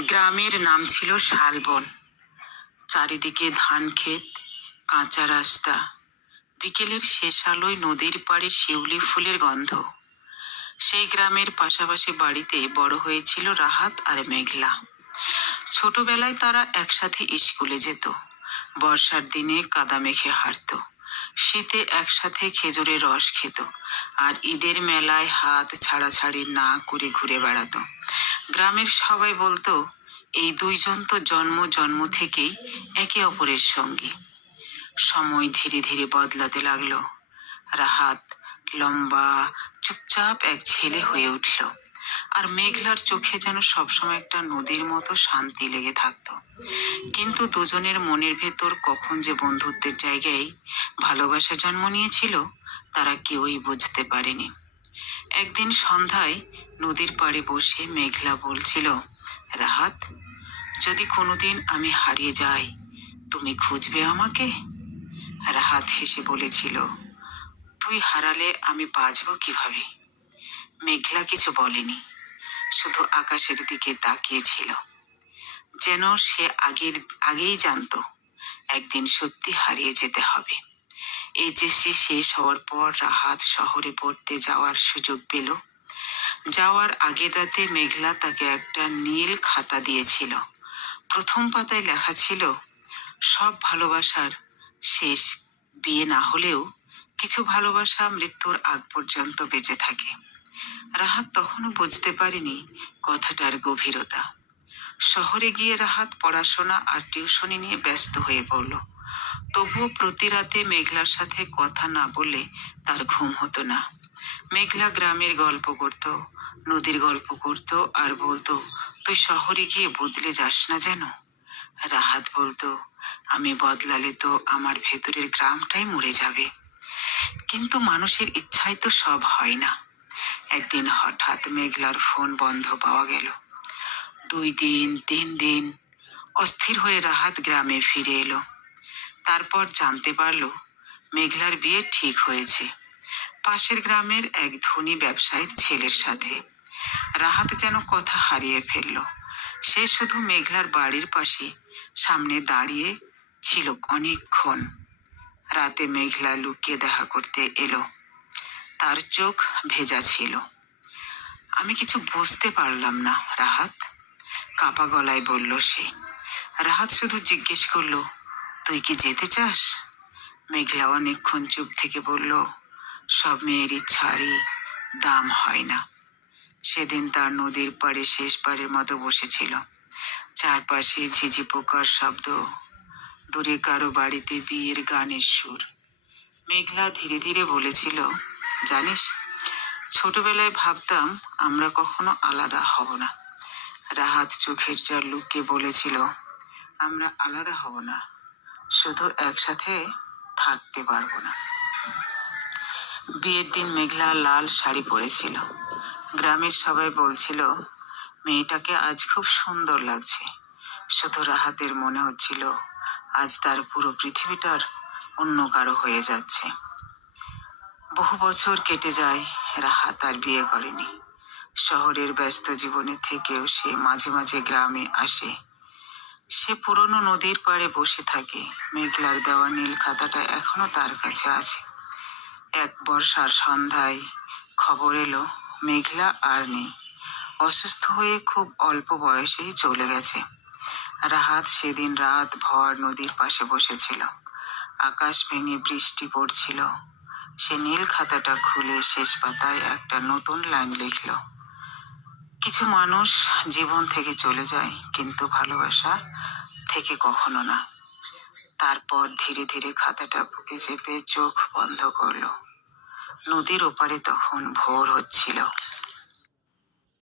গ্রামের নাম ছিল শালবন। চারিদিকে ধান ক্ষেত, কাঁচা রাস্তা, বিকেলের শেষ আলোয় নদীর পাড়ে শিউলি ফুলের গন্ধ। সেই গ্রামের পাশাপাশি বাড়িতে বড় হয়েছিল রাহাত আর মেঘলা। ছোটবেলায় তারা একসাথে স্কুলে যেত, বর্ষার দিনে কাদা মেখে হাঁটতো, শীতে একসাথে খেজুরের রস খেত, আর ঈদের মেলায় হাত ছাড়াছাড়ি না করে ঘুরে বেড়াতো। গ্রামের সবাই বলতো, এই দুইজন তো জন্ম জন্ম থেকেই একে অপরের সঙ্গী। সময় ধীরে ধীরে বদলাতে লাগলো। রাহাত লম্বা, চুপচাপ এক ছেলে হয়ে উঠল, আর মেঘলার চোখে যেন সবসময় একটা নদীর মতো শান্তি লেগে থাকতো। কিন্তু দুজনের মনের ভেতর কখন যে বন্ধুত্বের জায়গায় ভালোবাসা জন্ম নিয়েছিল, তারা কেউই বুঝতে পারেনি। একদিন সন্ধ্যায় নদীর পাড়ে বসে মেঘলা বলছিল, রাহাত, যদি কোনোদিন আমি হারিয়ে যাই, তুমি খুঁজবে আমাকে? রাহাত হেসে বলেছিল, তুই হারালে আমি বাঁচবো কিভাবে? মেঘলা কিছু বলেনি, শুধু আকাশের দিকে তাকিয়েছিল, যেন সে আগেই জানতো একদিন সত্যি হারিয়ে যেতে হবে। এইচএসসি শেষ হওয়ার পর রাহাত শহরে পড়তে যাওয়ার সুযোগ পেল। যাওয়ার আগের রাতে মেঘলা তাকে একটা নীল খাতা দিয়েছিল। প্রথম পাতায় লেখা ছিল, সব ভালোবাসার শেষ বিয়ে না হলেও কিছু ভালোবাসা মৃত্যুর আগ পর্যন্ত বেঁচে থাকে। রাহাত তখনও বুঝতে পারেনি কথাটার গভীরতা। শহরে গিয়ে রাহাত পড়াশোনা আর টিউশনি নিয়ে ব্যস্ত হয়ে পড়ল। তবুও প্রতি রাতে মেঘলার সাথে কথা না বলে তার ঘুম হতো না। মেঘলা গ্রামের গল্প করত, নদীর গল্প করত, আর বলতো, তুই শহরে গিয়ে বদলে যাস না যেন। রাহাত বলতো, আমি বদলালে তো আমার ভেতরের গ্রামটাই মরে যাবে। কিন্তু মানুষের ইচ্ছাই তো সব হয় না। একদিন হঠাৎ মেঘলার ফোন বন্ধ পাওয়া গেল। 2 দিন 3 দিন অস্থির হয়ে রাহাত গ্রামে ফিরে এলো। তারপর জানতে পারলো মেঘলার বিয়ে ঠিক হয়েছে, পাশের গ্রামের এক ধনী ব্যবসায়ীর ছেলের সাথে। রাহাত যেন কথা হারিয়ে ফেলল। সে শুধু মেঘলার বাড়ির পাশে সামনে দাঁড়িয়ে ছিল অনেকক্ষণ। রাতে মেঘলা লুকিয়ে দেখা করতে এলো। তার চোখ ভেজা ছিল। আমি কিছু বুঝতে পারলাম না রাহাত, কাপা গলায় বলল সে। রাহাত শুধু জিজ্ঞেস করলো, তুই কি যেতে চাস? মেঘলা অনেকক্ষণ চুপ থেকে বলল, সব মেয়ের ইচ্ছারই দাম হয় না। সেদিন তার নদীর পাড়ে শেষবারের মতো বসেছিল। চারপাশে ঝিঝি পোকার শব্দ, দূরে কারো বাড়িতে বিয়ের গানের সুর। মেঘলা ধীরে ধীরে বলেছিল, জানিস, ছোটবেলায় ভাবতাম আমরা কখনো আলাদা হব না। রাহাত চোখের জল লুকিয়ে বলেছিল, আমরা আলাদা হব না, শুধু একসাথে থাকতে পারবো না। বিয়ের দিন মেঘলা লাল শাড়ি পরেছিল। গ্রামের সবাই বলছিল, মেয়েটাকে আজ খুব সুন্দর লাগছে। শুধু রাহাতের মনে হচ্ছিল আজ তার পুরো পৃথিবীটার অন্য কারো হয়ে যাচ্ছে। বহু বছর কেটে যায়, রাহাত আর বিয়ে করেনি। শহরের ব্যস্ত জীবনে থেকেও সে মাঝে মাঝে গ্রামে আসে। সে পুরনো নদীর পাড়ে বসে থাকে। মেঘলার দেওয়া নীল খাতাটা এখনো তার কাছে আছে। এক বর্ষার সন্ধ্যায় খবর এলো, মেঘলা আর নেই। অসুস্থ হয়ে খুব অল্প বয়সেই চলে গেছে। রাহাত সেদিন রাত ভর নদীর পাশে বসেছিল। আকাশ ভেঙে বৃষ্টি পড়ছিল। সে নীল খাতাটা খুলে শেষ পাতায় একটা নতুন লাইন লিখল, কিছু মানুষ জীবন থেকে চলে যায়, কিন্তু ভালোবাসা থেকে কখনো না। তারপর ধীরে ধীরে খাতাটা বুকে চেপে চোখ বন্ধ করলো। নদীর ওপারে তখন ভোর হচ্ছিল।